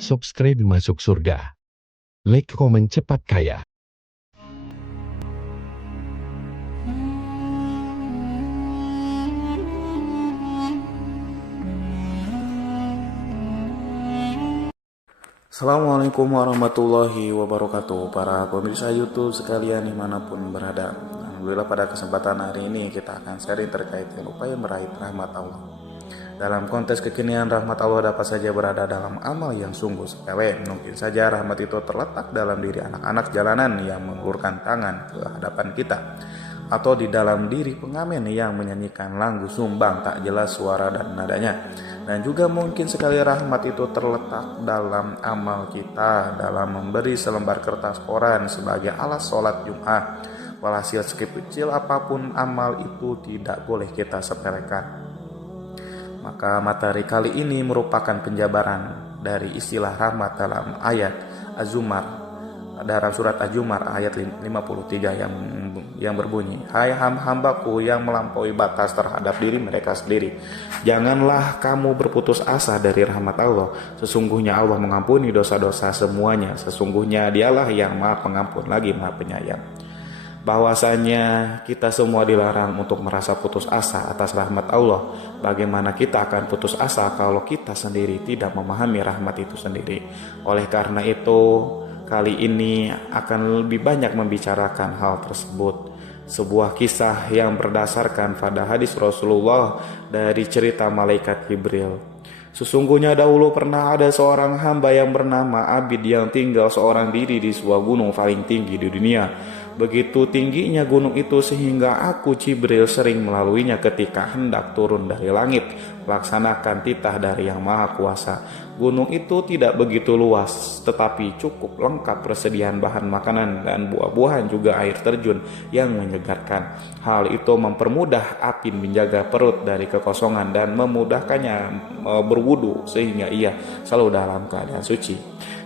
Subscribe masuk surga. Like, komen cepat kaya. Assalamualaikum warahmatullahi wabarakatuh. Para pemirsa YouTube sekalian dimanapun berada, alhamdulillah pada kesempatan hari ini kita akan sharing terkait dengan upaya meraih rahmat Allah. Dalam konteks kekinian, rahmat Allah dapat saja berada dalam amal yang sungguh sepele. Mungkin saja rahmat itu terletak dalam diri anak-anak jalanan yang mengulurkan tangan ke hadapan kita, atau di dalam diri pengamen yang menyanyikan lagu sumbang tak jelas suara dan nadanya. Dan juga mungkin sekali rahmat itu terletak dalam amal kita dalam memberi selembar kertas koran sebagai alas sholat Jumat. Walhasil sekecil apapun amal itu tidak boleh kita sepelekan. Maka materi kali ini merupakan penjabaran dari istilah rahmat dalam ayat Az-Zumar, dalam surat Az-Zumar ayat 53 yang berbunyi, "Hai hambaku yang melampaui batas terhadap diri mereka sendiri, janganlah kamu berputus asa dari rahmat Allah. Sesungguhnya Allah mengampuni dosa-dosa semuanya. Sesungguhnya Dialah yang Maha Pengampun lagi Maha Penyayang." Bahwasanya kita semua dilarang untuk merasa putus asa atas rahmat Allah. Bagaimana kita akan putus asa kalau kita sendiri tidak memahami rahmat itu sendiri? Oleh karena itu, kali ini akan lebih banyak membicarakan hal tersebut. Sebuah kisah yang berdasarkan pada hadis Rasulullah dari cerita malaikat Jibril. Sesungguhnya dahulu pernah ada seorang hamba yang bernama Abid yang tinggal seorang diri di sebuah gunung paling tinggi di dunia. Begitu tingginya gunung itu sehingga aku Jibril sering melaluinya ketika hendak turun dari langit melaksanakan titah dari Yang Maha Kuasa. Gunung itu tidak begitu luas, tetapi cukup lengkap persediaan bahan makanan dan buah-buahan, juga air terjun yang menyegarkan. Hal itu mempermudah Apin menjaga perut dari kekosongan dan memudahkannya berwudu sehingga ia selalu dalam keadaan suci.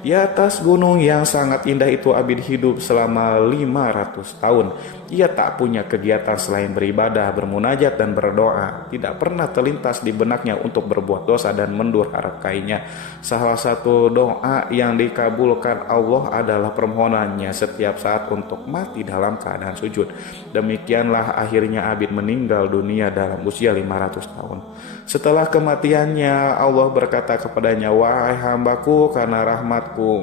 Di atas gunung yang sangat indah itu Abid hidup selama 500 tahun. Ia tak punya kegiatan selain beribadah, bermunajat dan berdoa. Tidak pernah terlintas di benaknya untuk berbuat dosa dan mendurhakainya. Salah satu doa yang dikabulkan Allah adalah permohonannya setiap saat untuk mati dalam keadaan sujud. Demikianlah akhirnya Abid meninggal dunia dalam usia 500 tahun. Setelah kematiannya, Allah berkata kepadanya, "Wahai hambaku, karena rahmatku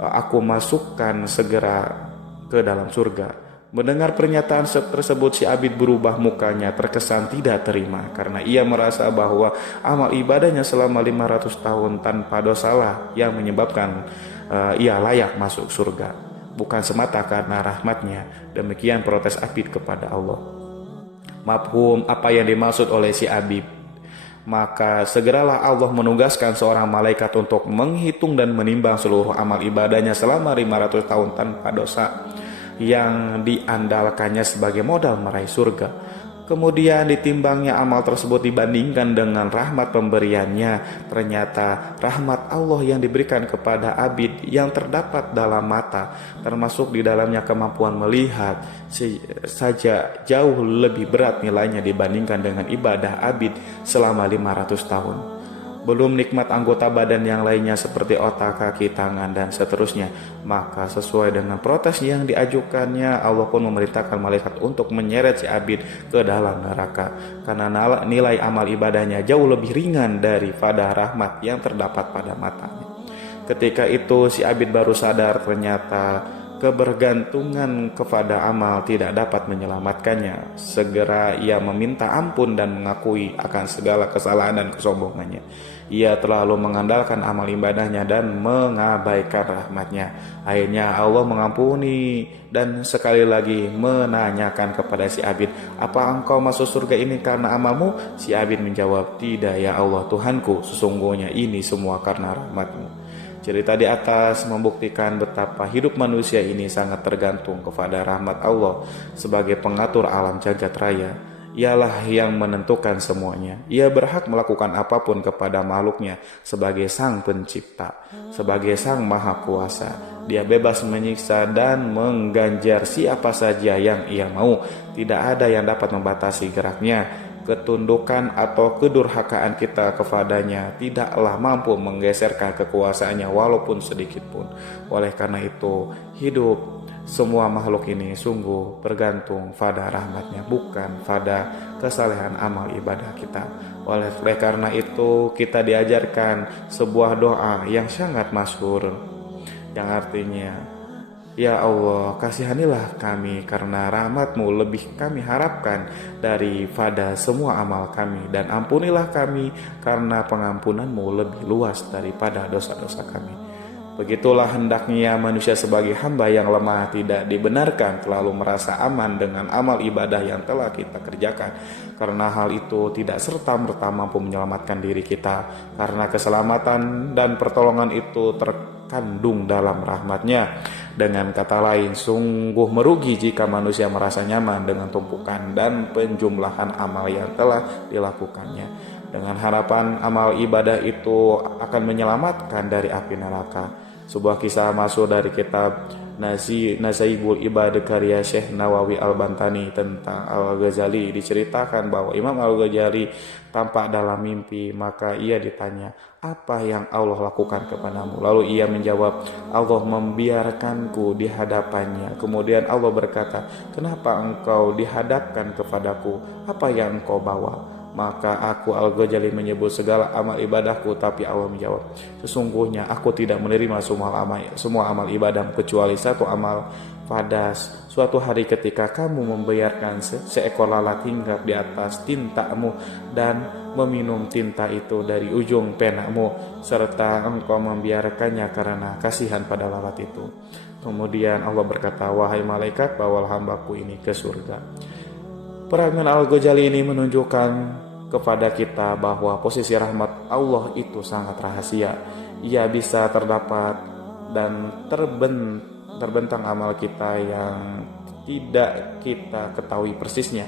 aku masukkan segera ke dalam surga." Mendengar pernyataan tersebut, si Abid berubah mukanya, terkesan tidak terima karena ia merasa bahwa amal ibadahnya selama 500 tahun tanpa dosalah yang menyebabkan ia layak masuk surga, bukan semata karena rahmatnya. Demikian protes Abid kepada Allah. Mafhum apa yang dimaksud oleh si Abid? Maka segeralah Allah menugaskan seorang malaikat untuk menghitung dan menimbang seluruh amal ibadahnya selama 500 tahun tanpa dosa yang diandalkannya sebagai modal meraih surga. Kemudian ditimbangnya amal tersebut dibandingkan dengan rahmat pemberiannya. Ternyata rahmat Allah yang diberikan kepada Abid yang terdapat dalam mata, termasuk di dalamnya kemampuan melihat, saja jauh lebih berat nilainya dibandingkan dengan ibadah Abid selama 500 tahun. Belum nikmat anggota badan yang lainnya seperti otak, kaki, tangan, dan seterusnya. Maka sesuai dengan protes yang diajukannya, Allah pun memerintahkan malaikat untuk menyeret si Abid ke dalam neraka, karena nilai amal ibadahnya jauh lebih ringan daripada rahmat yang terdapat pada matanya. Ketika itu si Abid baru sadar ternyata kebergantungan kepada amal tidak dapat menyelamatkannya. Segera ia meminta ampun dan mengakui akan segala kesalahan dan kesombongannya. Ia terlalu mengandalkan amal ibadahnya dan mengabaikan rahmatnya. Akhirnya Allah mengampuni dan sekali lagi menanyakan kepada si Abid, "Apa engkau masuk surga ini karena amalmu?" Si Abid menjawab, "Tidak ya Allah Tuhanku, sesungguhnya ini semua karena rahmatmu." Cerita di atas membuktikan betapa hidup manusia ini sangat tergantung kepada rahmat Allah sebagai pengatur alam jagat raya. Ialah yang menentukan semuanya. Ia berhak melakukan apapun kepada makhluknya sebagai sang pencipta, sebagai sang maha kuasa. Dia bebas menyiksa dan mengganjar siapa saja yang ia mau. Tidak ada yang dapat membatasi geraknya. ketundukan atau kedurhakaan kita kepadanya tidaklah mampu menggeserkan kekuasaannya walaupun sedikit pun. Oleh karena itu, hidup semua makhluk ini sungguh bergantung pada rahmatnya, bukan pada kesalehan amal ibadah kita. Oleh karena itu, kita diajarkan sebuah doa yang sangat masyhur, yang artinya, Ya Allah, kasihanilah kami karena rahmat-Mu lebih kami harapkan daripada semua amal kami, dan ampunilah kami karena pengampunan-Mu lebih luas daripada dosa-dosa kami. Begitulah hendaknya manusia sebagai hamba yang lemah tidak dibenarkan terlalu merasa aman dengan amal ibadah yang telah kita kerjakan, karena hal itu tidak serta-merta mampu menyelamatkan diri kita, karena keselamatan dan pertolongan itu terkandung dalam rahmat-Nya. Dengan kata lain, sungguh merugi jika manusia merasa nyaman dengan tumpukan dan penjumlahan amal yang telah dilakukannya, dengan harapan amal ibadah itu akan menyelamatkan dari api neraka. Sebuah kisah masuk dari kitab Nazaibul Ibad karya Syekh Nawawi Al-Bantani tentang Al-Ghazali, diceritakan bahwa Imam Al-Ghazali tampak dalam mimpi. Maka ia ditanya, apa yang Allah lakukan kepadamu? Lalu ia menjawab, Allah membiarkanku di hadapannya. Kemudian Allah berkata, kenapa engkau dihadapkan kepadaku? Apa yang engkau bawa? Maka aku Al-Ghazali menyebut segala amal ibadahku, tapi Allah menjawab, sesungguhnya aku tidak menerima semua amal ibadah kecuali satu amal fadas. Suatu hari ketika kamu membiarkan seekor lalat hinggap di atas tintamu dan meminum tinta itu dari ujung penamu, serta engkau membiarkannya karena kasihan pada lalat itu. Kemudian Allah berkata, wahai malaikat, bawalah hambaku ini ke surga. Perangan Al-Ghazali ini menunjukkan kepada kita bahwa posisi rahmat Allah itu sangat rahasia. Ia bisa terdapat dan terbentang amal kita yang tidak kita ketahui persisnya.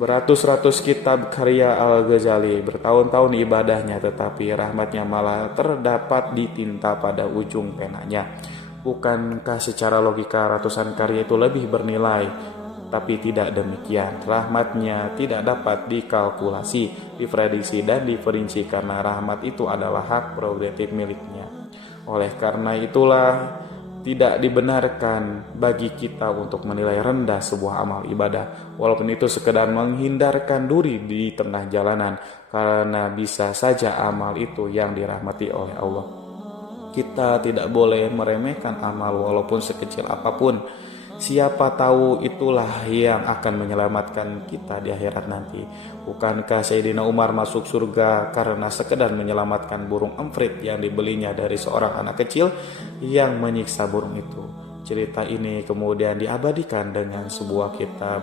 Beratus-ratus kitab karya Al-Ghazali, bertahun-tahun ibadahnya, tetapi rahmatnya malah terdapat ditinta pada ujung penanya. Bukankah secara logika ratusan karya itu lebih bernilai? Tapi tidak demikian. Rahmatnya tidak dapat dikalkulasi, diprediksi, dan diperinci karena rahmat itu adalah hak prerogatif miliknya. Oleh karena itulah tidak dibenarkan bagi kita untuk menilai rendah sebuah amal ibadah, walaupun itu sekedar menghindarkan duri di tengah jalanan, karena bisa saja amal itu yang dirahmati oleh Allah. Kita tidak boleh meremehkan amal walaupun sekecil apapun. Siapa tahu itulah yang akan menyelamatkan kita di akhirat nanti. Bukankah Sayyidina Umar masuk surga karena sekedar menyelamatkan burung emprit yang dibelinya dari seorang anak kecil yang menyiksa burung itu? Cerita ini kemudian diabadikan dengan sebuah kitab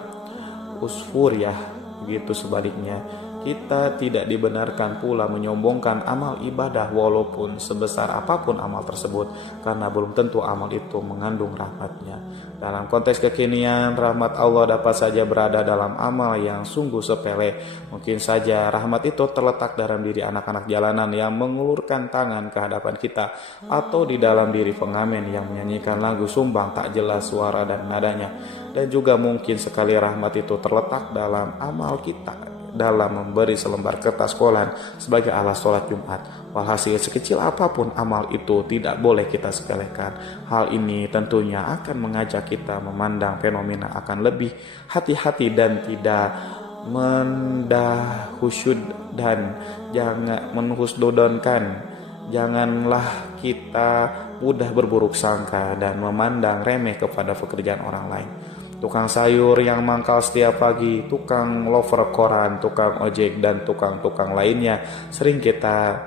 Usfuriyah. Begitu sebaliknya, kita tidak dibenarkan pula menyombongkan amal ibadah walaupun sebesar apapun amal tersebut, karena belum tentu amal itu mengandung rahmatnya. Dalam konteks kekinian, rahmat Allah dapat saja berada dalam amal yang sungguh sepele. Mungkin saja rahmat itu terletak dalam diri anak-anak jalanan yang mengulurkan tangan ke hadapan kita, atau di dalam diri pengamen yang menyanyikan lagu sumbang tak jelas suara dan nadanya. Dan juga mungkin sekali rahmat itu terletak dalam amal kita dalam memberi selembar kertas kolan sebagai alas sholat Jumat. Walhasil, sekecil apapun amal itu tidak boleh kita sepelekan. Hal ini tentunya akan mengajak kita memandang fenomena akan lebih hati-hati dan tidak mendahsyud dan jangan menhusnudonkan. Janganlah kita mudah berburuk sangka dan memandang remeh kepada pekerjaan orang lain. Tukang sayur yang mangkal setiap pagi, tukang lover koran, tukang ojek, dan tukang-tukang lainnya sering kita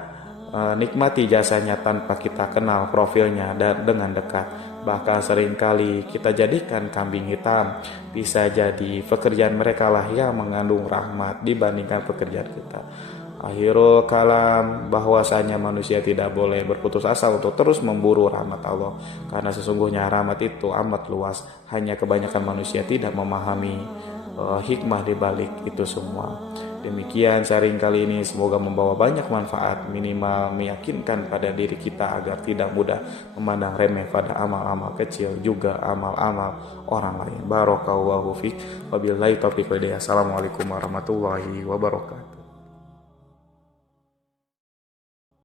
nikmati jasanya tanpa kita kenal profilnya dan dengan dekat. Bahkan seringkali kita jadikan kambing hitam. Bisa jadi pekerjaan mereka lah yang mengandung rahmat dibandingkan pekerjaan kita. Akhirul kalam, bahwasanya manusia tidak boleh berputus asa untuk terus memburu rahmat Allah, karena sesungguhnya rahmat itu amat luas. Hanya kebanyakan manusia tidak memahami hikmah di balik itu semua. Demikian sharing kali ini, semoga membawa banyak manfaat, minimal meyakinkan pada diri kita agar tidak mudah memandang remeh pada amal-amal kecil, juga amal-amal orang lain. Barakallahu fiik. Wabillahi taufiq wal hidayah. Assalamualaikum warahmatullahi wabarakatuh.